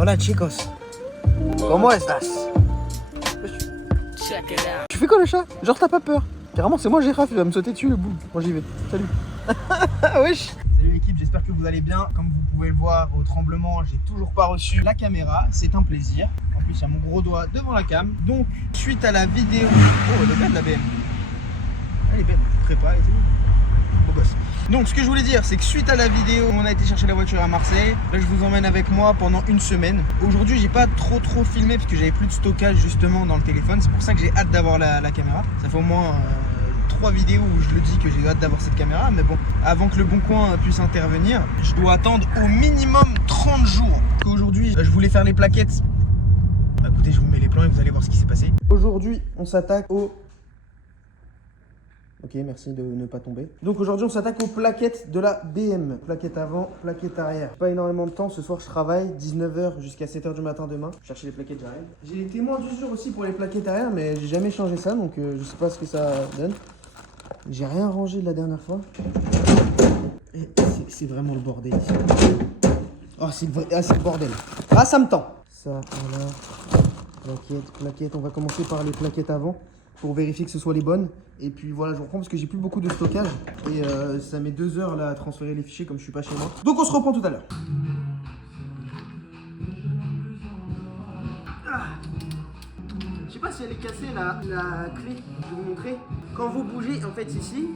Hola chicos, ¿cómo estás? Tu fais quoi le chat? Genre t'as pas peur? Carrément c'est moi Géraf, il va me sauter dessus le bout. Moi j'y vais, salut. Wesh. Salut l'équipe, j'espère que vous allez bien. Comme vous pouvez le voir au tremblement, j'ai toujours pas reçu la caméra, c'est un plaisir. En plus il y a mon gros doigt devant la cam. Donc suite à la vidéo... Oh elle est belle la BM. Elle est belle, je prépare et tout. Beau gosse. Donc ce que je voulais dire, c'est que suite à la vidéo, on a été chercher la voiture à Marseille. Là je vous emmène avec moi pendant une semaine. Aujourd'hui j'ai pas trop filmé parce que j'avais plus de stockage justement dans le téléphone. C'est pour ça que j'ai hâte d'avoir la caméra. Ça fait au moins 3 vidéos où je le dis que j'ai hâte d'avoir cette caméra. Mais bon, avant que le Bon Coin puisse intervenir, je dois attendre au minimum 30 jours. Aujourd'hui je voulais faire les plaquettes. Bah, écoutez, je vous mets les plans et vous allez voir ce qui s'est passé. Aujourd'hui on s'attaque au... Ok, merci de ne pas tomber. Donc aujourd'hui, on s'attaque aux plaquettes de la BM. Plaquette avant, plaquette arrière. Pas énormément de temps. Ce soir, je travaille 19h jusqu'à 7h du matin demain. Je cherche les plaquettes, j'arrive. J'ai les témoins d'usure aussi pour les plaquettes arrière, mais j'ai jamais changé ça, donc je sais pas ce que ça donne. J'ai rien rangé de la dernière fois. Et c'est vraiment le bordel ici. Oh, c'est le bordel. Ah, ça me tend. Ça, voilà. Plaquette. On va commencer par les plaquettes avant, pour vérifier que ce soit les bonnes. Et puis voilà, je reprends parce que j'ai plus beaucoup de stockage. Et ça met 2 heures là à transférer les fichiers comme je suis pas chez moi. Donc on se reprend tout à l'heure. Je sais pas si elle est cassée la clé, je vais vous montrer. Quand vous bougez, en fait ici,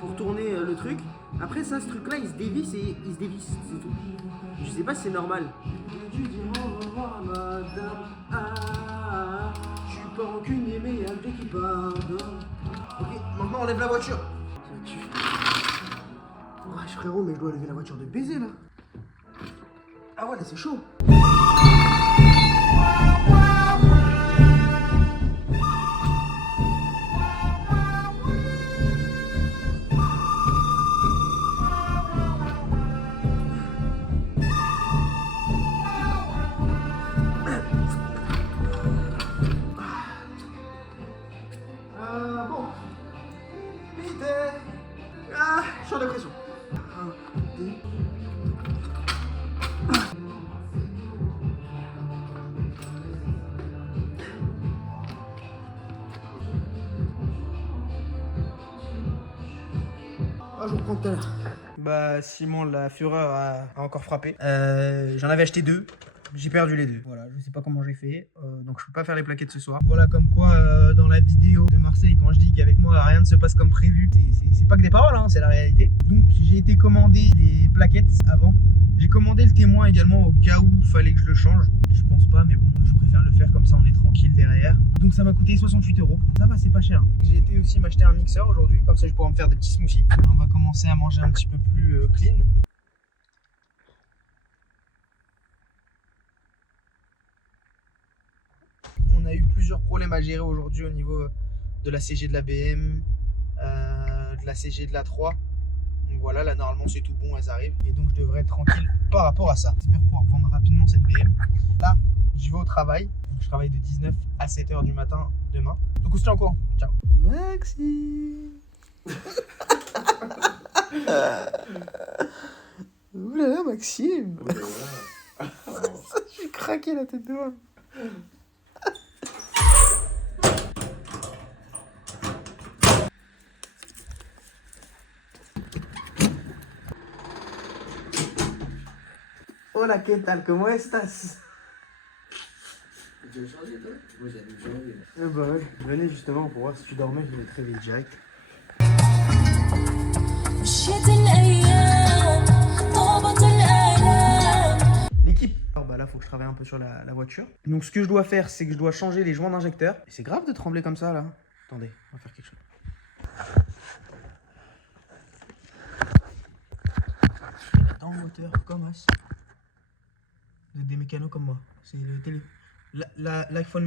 pour tourner le truc, après ça, ce truc là il se dévisse et il se dévisse, c'est tout. Je sais pas si c'est normal. Tu dis au revoir madame, je suis pas rancunier mais y'a Dieu qui pardonne. Ok, maintenant on lève la voiture. Ouais frérot, mais je dois lever la voiture de baiser là. Ah ouais là c'est chaud. Bon. Vite. Ah, je suis en dépression. Ah, je reprends tout à l'heure. Bah, Simon, la fureur a encore frappé. J'en avais acheté 2. J'ai perdu les 2. Voilà, je sais pas comment j'ai fait. Donc je peux pas faire les plaquettes ce soir. Voilà comme quoi dans la vidéo de Marseille, quand je dis qu'avec moi rien ne se passe comme prévu, c'est pas que des paroles, hein, c'est la réalité. Donc j'ai été commander les plaquettes avant. J'ai commandé le témoin également au cas où il fallait que je le change. Je pense pas, mais bon, je préfère le faire comme ça on est tranquille derrière. Donc ça m'a coûté 68 €. Ça va, c'est pas cher. J'ai été aussi m'acheter un mixeur aujourd'hui, comme ça je pourrai me faire des petits smoothies. On va commencer à manger un petit peu plus clean. On a eu plusieurs problèmes à gérer aujourd'hui au niveau de la CG de la BM, de la CG de la 3. Donc voilà, là normalement c'est tout bon, elles arrivent. Et donc je devrais être tranquille par rapport à ça. J'espère pouvoir vendre rapidement cette BM. Là, je vais au travail. Donc, je travaille de 19 à 7h du matin demain. Donc on se tient au courant. Ciao. Maxime. Oulala Maxime. Je suis craqué la tête de moi. Hola, ¿qué tal? ¿Cómo estás? Tu veux changer toi? Moi j'avais changé. Bah ouais, venez justement pour voir si tu dormais, je vais te réveiller direct. L'équipe. Alors bah là faut que je travaille un peu sur la voiture. Donc ce que je dois faire, c'est que je dois changer les joints d'injecteur. C'est grave de trembler comme ça là. Attendez, on va faire quelque chose. Dans le moteur, comme as. Vous êtes des mécanos comme moi. C'est le télé. L'iPhone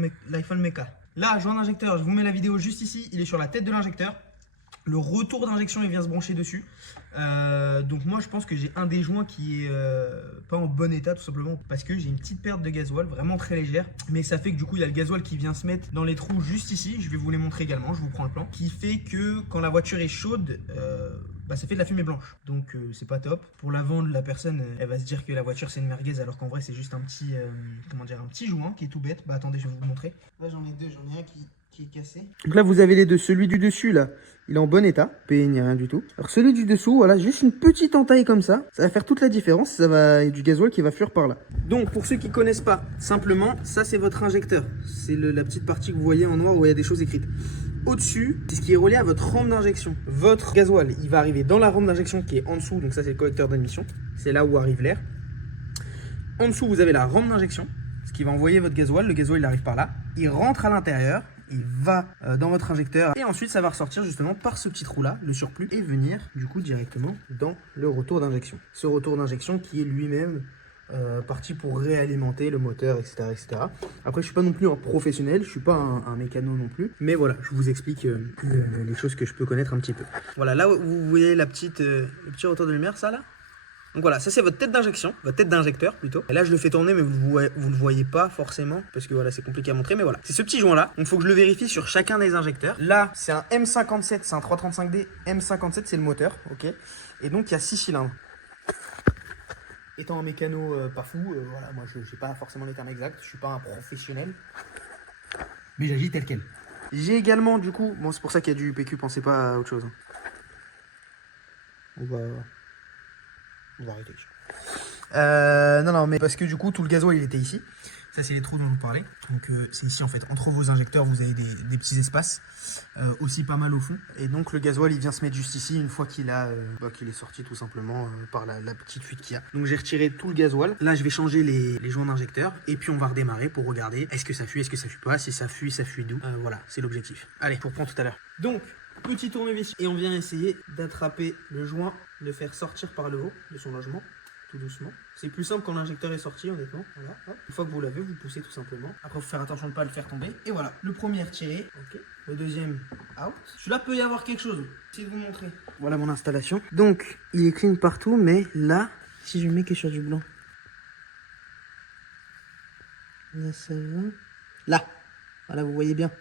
Mecha. Là, joint d'injecteur, je vous mets la vidéo juste ici. Il est sur la tête de l'injecteur. Le retour d'injection, il vient se brancher dessus. Donc moi, je pense que j'ai un des joints qui est pas en bon état, tout simplement parce que j'ai une petite perte de gasoil, vraiment très légère. Mais ça fait que du coup, il y a le gasoil qui vient se mettre dans les trous juste ici. Je vais vous les montrer également, je vous prends le plan. Qui fait que quand la voiture est chaude, bah ça fait de la fumée blanche. Donc c'est pas top. Pour la vendre, la personne elle va se dire que la voiture c'est une merguez alors qu'en vrai c'est juste un petit un petit joint qui est tout bête. Bah attendez, je vais vous montrer. Là j'en ai deux, j'en ai un qui est cassé. Donc là vous avez les deux, celui du dessus là, il est en bon état, il n'y a rien du tout. Alors celui du dessous, voilà, juste une petite entaille comme ça va faire toute la différence, ça va être du gasoil qui va fuir par là. Donc pour ceux qui connaissent pas, simplement, ça c'est votre injecteur. C'est la petite partie que vous voyez en noir où il y a des choses écrites. Au-dessus, c'est ce qui est relié à votre rampe d'injection. Votre gasoil, il va arriver dans la rampe d'injection qui est en dessous, donc ça c'est le collecteur d'admission. C'est là où arrive l'air. En dessous, vous avez la rampe d'injection, ce qui va envoyer votre gasoil. Le gasoil, il arrive par là. Il rentre à l'intérieur, il va dans votre injecteur. Et ensuite, ça va ressortir justement par ce petit trou-là, le surplus, et venir du coup directement dans le retour d'injection. Ce retour d'injection qui est lui-même parti pour réalimenter le moteur, etc., etc. Après, je suis pas non plus un professionnel, je suis pas un mécano non plus, mais voilà, je vous explique les choses que je peux connaître un petit peu. Voilà, là vous voyez le petit retour de lumière, ça là. Donc voilà, ça c'est votre tête d'injection, votre tête d'injecteur plutôt. Et là je le fais tourner mais vous le voyez pas forcément parce que voilà c'est compliqué à montrer, mais voilà. C'est ce petit joint là, donc il faut que je le vérifie sur chacun des injecteurs. Là c'est un M57, c'est un 335D, M57 c'est le moteur, ok. Et donc il y a 6 cylindres. Étant un mécano pas fou, voilà, moi je sais pas forcément les termes exacts, je suis pas un professionnel, mais j'agis tel quel. J'ai également du coup, bon c'est pour ça qu'il y a du PQ, pensez pas à autre chose. On va arrêter. Non, mais parce que du coup, tout le gasoil il était ici. Ça, c'est les trous dont je vous parlais. Donc, c'est ici en fait. Entre vos injecteurs, vous avez des petits espaces. Aussi pas mal au fond. Et donc, le gasoil il vient se mettre juste ici une fois qu'il est sorti tout simplement par la petite fuite qu'il y a. Donc, j'ai retiré tout le gasoil. Là, je vais changer les joints d'injecteur. Et puis, on va redémarrer pour regarder est-ce que ça fuit, est-ce que ça fuit pas. Si ça fuit d'où. Voilà, c'est l'objectif. Allez, pour prendre tout à l'heure. Donc, petit tournevis. Et on vient essayer d'attraper le joint, de faire sortir par le haut de son logement. Tout doucement. C'est plus simple quand l'injecteur est sorti, honnêtement. Voilà. Hop. Une fois que vous l'avez, vous poussez tout simplement. Après, il faut faire attention de ne pas le faire tomber. Et voilà, le premier est retiré. Ok. Le deuxième, out. Celui-là peut y avoir quelque chose. J'essaie de vous montrer. Voilà mon installation. Donc, il est clean partout, mais là, si je mets que sur du blanc. Là, ça va. Là. Voilà, vous voyez bien.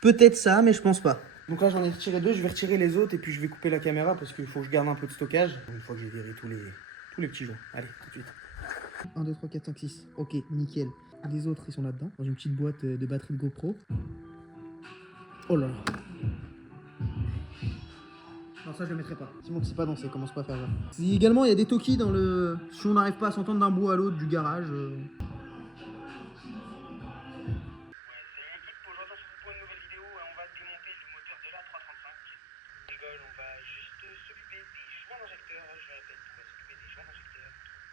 Peut-être ça, mais je pense pas. Donc là, j'en ai retiré deux. Je vais retirer les autres et puis je vais couper la caméra parce qu'il faut que je garde un peu de stockage. Une fois que j'ai viré tous les petits joints. Allez, tout de suite. 1, 2, 3, 4, 5, 6. Ok, nickel. Les autres, ils sont là-dedans. Dans une petite boîte de batterie de GoPro. Oh là là. Non, ça, je le mettrai pas. Simon, c'est pas dansé. Commence pas à faire ça. Également, il y a des Toki dans le... Si on n'arrive pas à s'entendre d'un bout à l'autre du garage...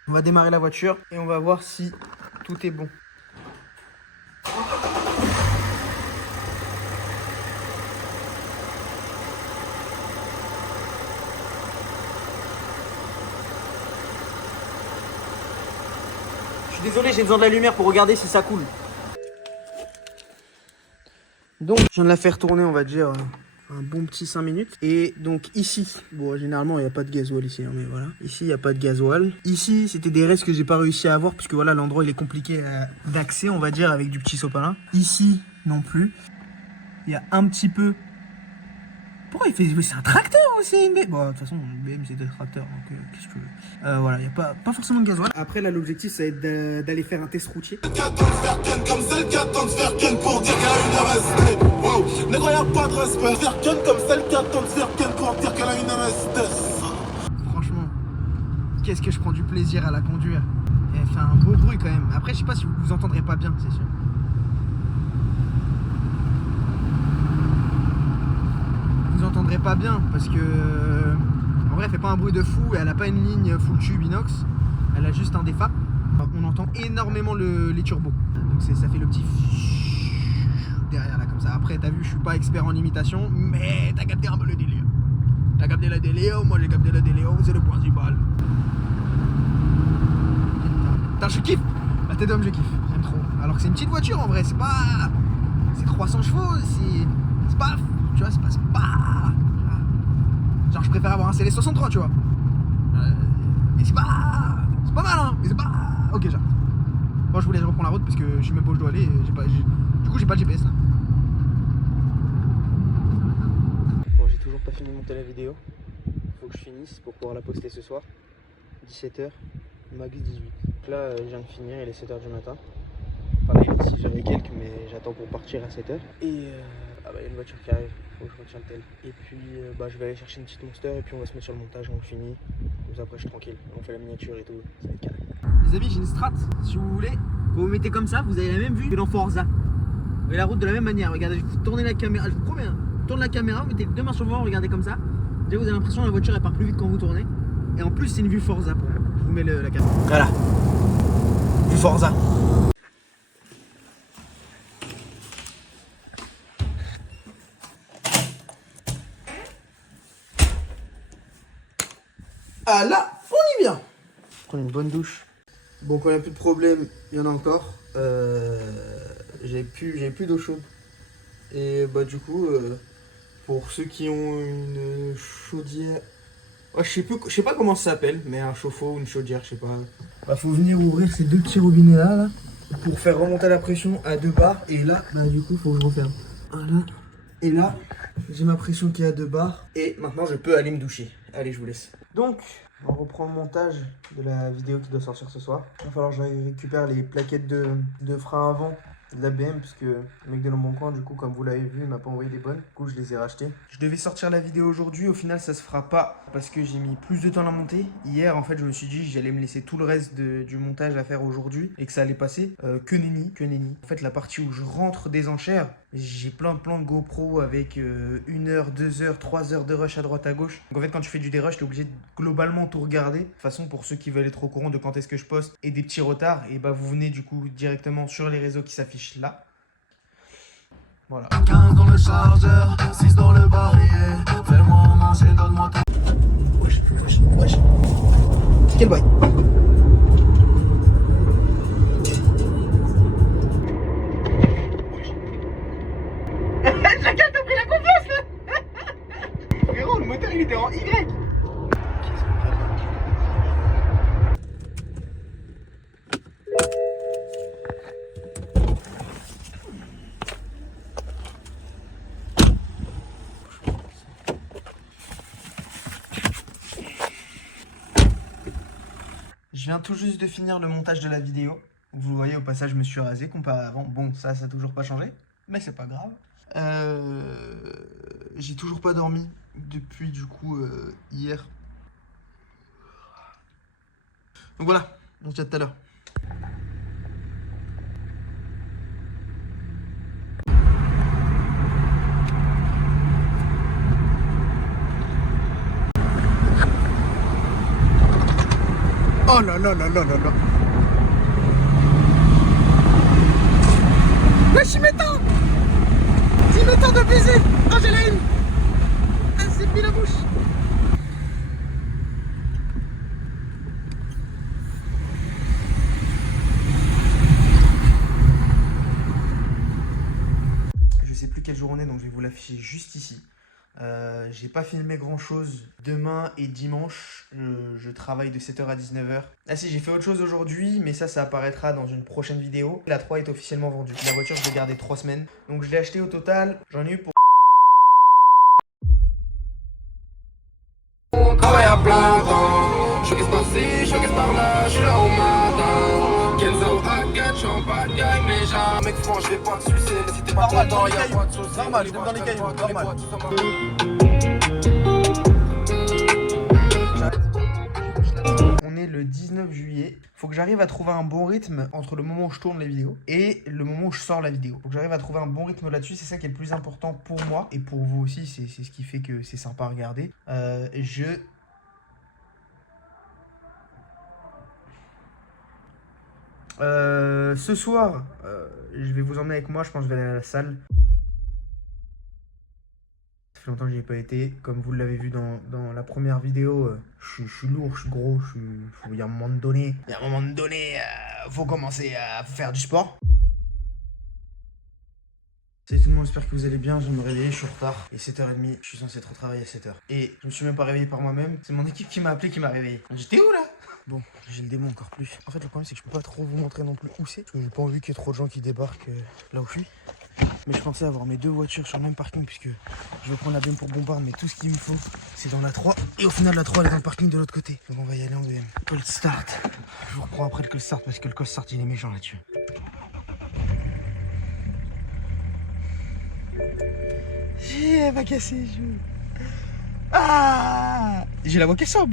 On va démarrer la voiture et on va voir si tout est bon. Je suis désolé, j'ai besoin de la lumière pour regarder si ça coule. Donc, je viens de la faire tourner, on va dire... un bon petit 5 minutes. Et donc ici, bon généralement il n'y a pas de gasoil ici, hein, mais voilà. Ici il n'y a pas de gasoil. Ici c'était des restes que j'ai pas réussi à avoir puisque voilà l'endroit il est compliqué d'accès on va dire avec du petit sopalin. Ici non plus. Il y a un petit peu... Pourquoi il fait... C'est un tracteur aussi une BM. Bon de toute façon une BM c'est un tracteur donc qu'est-ce que tu veux. Voilà, il n'y a pas forcément de gasoil. Après là l'objectif ça va être d'aller faire un test routier. Comme celle qui attend de faire ken pour dire qu'elle a une MST. Wow, négro y'a pas de respect. Faire ken comme celle qui attend de faire ken pour dire qu'elle a une MST. Franchement, qu'est-ce que je prends du plaisir à la conduire. Et elle fait un beau bruit quand même. Après je sais pas si vous entendrez pas bien, c'est sûr. Vous entendrez pas bien parce que en vrai elle fait pas un bruit de fou et elle a pas une ligne full tube inox. Elle a juste un défap. On entend énormément les turbos. Donc ça fait le petit derrière là comme ça. Après t'as vu je suis pas expert en imitation mais t'as capté un peu le délire. T'as capté le délire, moi j'ai capté le délire, c'est le principal. Putain je kiffe. La tête d'homme je kiffe, j'aime trop. Alors que c'est une petite voiture en vrai, c'est pas... C'est 300 chevaux, c'est pas... Tu vois, c'est pas... Genre je préfère avoir un CL63 tu vois. Mais c'est pas... C'est pas mal hein, mais c'est pas... Ok j'arrête. Bon je voulais reprendre la route parce que je sais même pas où je dois aller. Du coup j'ai pas de GPS là. Bon j'ai toujours pas fini de monter la vidéo. faut que je finisse pour pouvoir la poster ce soir. 17h, max 18. Donc là, je viens de finir, il est 7h du matin. Enfin là, il est 6h et quelques, mais j'attends pour partir à 7h. Et ah bah, il y a une voiture qui arrive, faut que je retienne le tel. Et puis je vais aller chercher une petite Monster et puis on va se mettre sur le montage, on le finit. Comme ça après je suis tranquille, on fait la miniature et tout, ça va être carré. Les amis, j'ai une strat, si vous voulez, quand vous mettez comme ça, vous avez la même vue que dans Forza. Vous voyez la route de la même manière, regardez, je vous tournez la caméra, je vous promets, hein, tourne la caméra, vous mettez les deux mains sur le volant, regardez comme ça. Déjà vous avez l'impression que la voiture elle part plus vite quand vous tournez. Et en plus c'est une vue Forza pour moi. Je vous mets la caméra. Voilà. Vue Forza. Ah là, on y vient. Prendre une bonne douche. Bon, quand il n'y a plus de problème, il y en a encore. J'ai plus d'eau chaude. Et bah du coup, pour ceux qui ont une chaudière, ouais, je sais pas comment ça s'appelle, mais un chauffe-eau ou une chaudière, je sais pas. Bah faut venir ouvrir ces deux petits robinets là, pour faire remonter la pression à 2 bars. Et là, bah du coup, faut que je referme. Voilà. Et là, j'ai ma pression qui est à 2 bars. Et maintenant, je peux aller me doucher. Allez, je vous laisse. Donc, on reprend le montage de la vidéo qui doit sortir ce soir. Il va falloir que je récupère les plaquettes de frein avant de la BM, puisque le mec de l'emboncoin, du coup, comme vous l'avez vu, il m'a pas envoyé des bonnes. Du coup, je les ai rachetées. Je devais sortir la vidéo aujourd'hui. Au final, ça se fera pas parce que j'ai mis plus de temps à la monter. Hier, en fait, je me suis dit que j'allais me laisser tout le reste du montage à faire aujourd'hui et que ça allait passer. Que nenni. En fait, la partie où je rentre des enchères, j'ai plein de GoPro avec 1 heure, 2 heures, 3 heures de rush à droite à gauche. Donc en fait, quand tu fais du dérush, tu es obligé de globalement tout regarder. De toute façon, pour ceux qui veulent être au courant de quand est-ce que je poste et des petits retards, et bah vous venez du coup directement sur les réseaux qui s'affichent là. Voilà. 15 dans le chargeur, 6 dans le barillet. Fais-moi manger, donne-moi ton... Wesh. Quel bail. Chacun t'a pris la confiance là. Frérot, le moteur il était en Y. Je viens tout juste de finir le montage de la vidéo. Vous le voyez, au passage, je me suis rasé comparé à avant. Bon, ça a toujours pas changé, mais c'est pas grave. J'ai toujours pas dormi depuis, du coup, hier. Donc voilà, on se dit à tout à l'heure. Oh là là là là là là. Wesh, il m'éteint. Il m'éteint de baiser. Oh, j'ai la haine. Ah, c'est mis la bouche. Je sais plus quel jour on est, donc je vais vous l'afficher juste ici. J'ai pas filmé grand chose demain et dimanche. Je travaille de 7h à 19h. Ah si, j'ai fait autre chose aujourd'hui, mais ça apparaîtra dans une prochaine vidéo. La 3 est officiellement vendue. La voiture, je l'ai gardée 3 semaines. Donc je l'ai achetée au total. J'en ai eu pour... On travaille à plein temps. Je caisse par-ci, je caisse par-là, je suis là au matin. Kenzo, Hagat, j'en pas de gagne, mais jamais que franc, je vais pas te sucer. Si t'es pas content, y'a pas de soucis. Normal, je donne dans les cailloux, normal. On est le 19 juillet. Faut que j'arrive à trouver un bon rythme entre le moment où je tourne les vidéos et le moment où je sors la vidéo. Faut que j'arrive à trouver un bon rythme là-dessus. C'est ça qui est le plus important pour moi et pour vous aussi. C'est ce qui fait que c'est sympa à regarder. Ce soir, je vais vous emmener avec moi. Je pense que je vais aller à la salle. Ça fait longtemps que j'y ai pas été. Comme vous l'avez vu dans la première vidéo, je suis lourd, je suis gros. Il y a un moment donné, faut commencer à faire du sport. Salut tout le monde, j'espère que vous allez bien. Je vais me réveiller, je suis en retard. Et 7h30, je suis censé être au travail à 7h. Et je me suis même pas réveillé par moi-même. C'est mon équipe qui m'a appelé, qui m'a réveillé. J'étais où là? Bon, j'ai le démon encore plus. En fait, le problème, c'est que je peux pas trop vous montrer non plus où c'est. Parce que j'ai pas envie qu'il y ait trop de gens qui débarquent là où je suis. Mais je pensais avoir mes deux voitures sur le même parking puisque je veux prendre la BM pour Bombarde, mais tout ce qu'il me faut c'est dans la 3. Et au final la 3 elle est dans le parking de l'autre côté. Donc on va y aller en BM. Cold start. Je vous reprends après le cold start parce que le cold start il est méchant là-dessus. Elle va casser, Ah, j'ai la voix qui sort.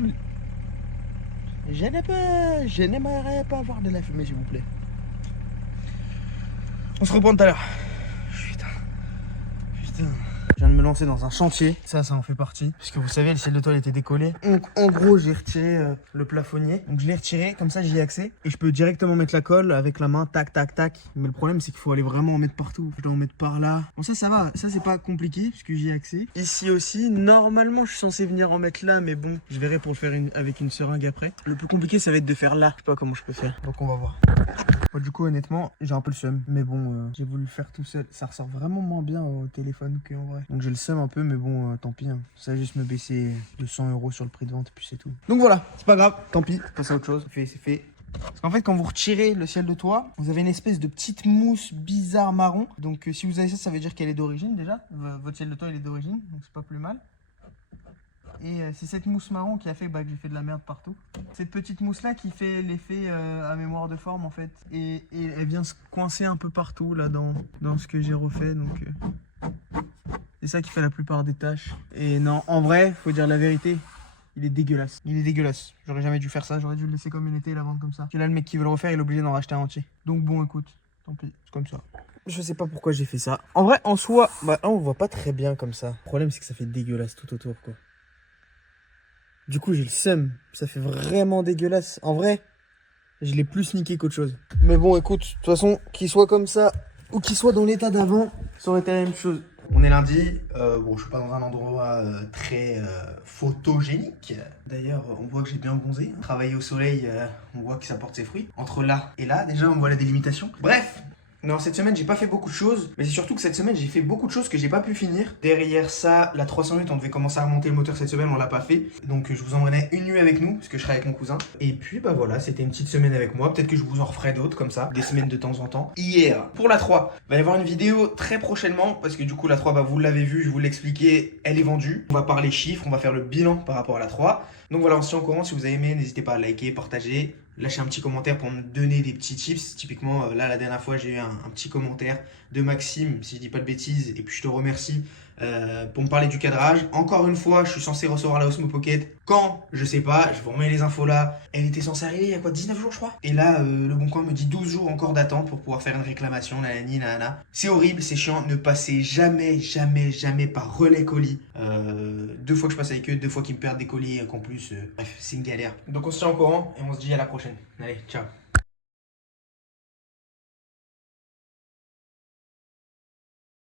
Je n'aimerais pas avoir de la fumée, s'il vous plaît. On se reprend tout à l'heure. Putain. Je viens de me lancer dans un chantier. Ça en fait partie. Parce que vous savez, le ciel de toile était décollé. Donc, en gros, j'ai retiré le plafonnier. Donc, je l'ai retiré. Comme ça, j'y ai accès. Et je peux directement mettre la colle avec la main. Tac, tac, tac. Mais le problème, c'est qu'il faut aller vraiment en mettre partout. Je dois en mettre par là. Bon, ça va. Ça, c'est pas compliqué. Puisque j'y ai accès. Ici aussi, normalement, je suis censé venir en mettre là. Mais bon, je verrai pour le faire avec une seringue après. Le plus compliqué, ça va être de faire là. Je sais pas comment je peux faire. Donc, on va voir. Bon, du coup, honnêtement, j'ai un peu le seum. Mais bon, j'ai voulu le faire tout seul. Ça ressort vraiment moins bien au téléphone qu'en vrai. Donc, j'ai le seum un peu, mais bon, tant pis. Hein. Ça va juste me baisser 200 € sur le prix de vente, et puis c'est tout. Donc voilà, c'est pas grave, tant pis, passe à autre chose. C'est fait. Parce qu'en fait, quand vous retirez le ciel de toit, vous avez une espèce de petite mousse bizarre marron. Donc, si vous avez ça, ça veut dire qu'elle est d'origine déjà. Votre ciel de toit, il est d'origine, donc c'est pas plus mal. Et c'est cette mousse marron qui a fait que j'ai fait de la merde partout. Cette petite mousse là qui fait l'effet à mémoire de forme en fait. Et elle vient se coincer un peu partout là dans ce que j'ai refait. Donc c'est ça qui fait la plupart des tâches. Et non, en vrai, faut dire la vérité, il est dégueulasse. Il est dégueulasse. J'aurais jamais dû faire ça, j'aurais dû le laisser comme il était et la vendre comme ça. Et là le mec qui veut le refaire, il est obligé d'en racheter un entier. Donc bon écoute, tant pis, c'est comme ça. Je sais pas pourquoi j'ai fait ça. En vrai, en soi, là on voit pas très bien comme ça. Le problème c'est que ça fait dégueulasse tout autour quoi. Du coup, j'ai le seum. Ça fait vraiment dégueulasse. En vrai, je l'ai plus niqué qu'autre chose. Mais bon, écoute, de toute façon, qu'il soit comme ça ou qu'il soit dans l'état d'avant, ça aurait été la même chose. On est lundi. Bon, je suis pas dans un endroit très photogénique. D'ailleurs, on voit que j'ai bien bronzé. Travailler au soleil, on voit que ça porte ses fruits. Entre là et là, déjà, on voit la délimitation. Bref. Non, cette semaine, j'ai pas fait beaucoup de choses. Mais c'est surtout que cette semaine, j'ai fait beaucoup de choses que j'ai pas pu finir. Derrière ça, la 308, on devait commencer à remonter le moteur cette semaine, on l'a pas fait. Donc, je vous emmenais une nuit avec nous, parce que je serai avec mon cousin. Et puis, bah voilà, c'était une petite semaine avec moi. Peut-être que je vous en referai d'autres comme ça, des semaines de temps en temps. Hier, pour la 3, il va y avoir une vidéo très prochainement, parce que du coup, la 3, bah vous l'avez vu, je vous l'ai expliqué, elle est vendue. On va parler chiffres, on va faire le bilan par rapport à la 3. Donc voilà, on se tient au courant. Si vous avez aimé, n'hésitez pas à liker, partager. Lâchez un petit commentaire pour me donner des petits tips. Typiquement, là, la dernière fois, j'ai eu un petit commentaire de Maxime, si je dis pas de bêtises. Et puis, je te remercie pour me parler du cadrage. Encore une fois, je suis censé recevoir la Osmo Pocket. Quand? Je sais pas. Je vous remets les infos là. Elle était censée arriver il y a quoi? 19 jours, je crois. Et là, le Bon Coin me dit 12 jours encore d'attente pour pouvoir faire une réclamation. Nanani, nanana. C'est horrible, c'est chiant. Ne passez jamais par relais colis. 2 fois que je passe avec eux, 2 fois qu'ils me perdent des colis. Qu'en plus, bref, c'est une galère. Donc, on se tient au courant et on se dit à la prochaine. Allez, ciao.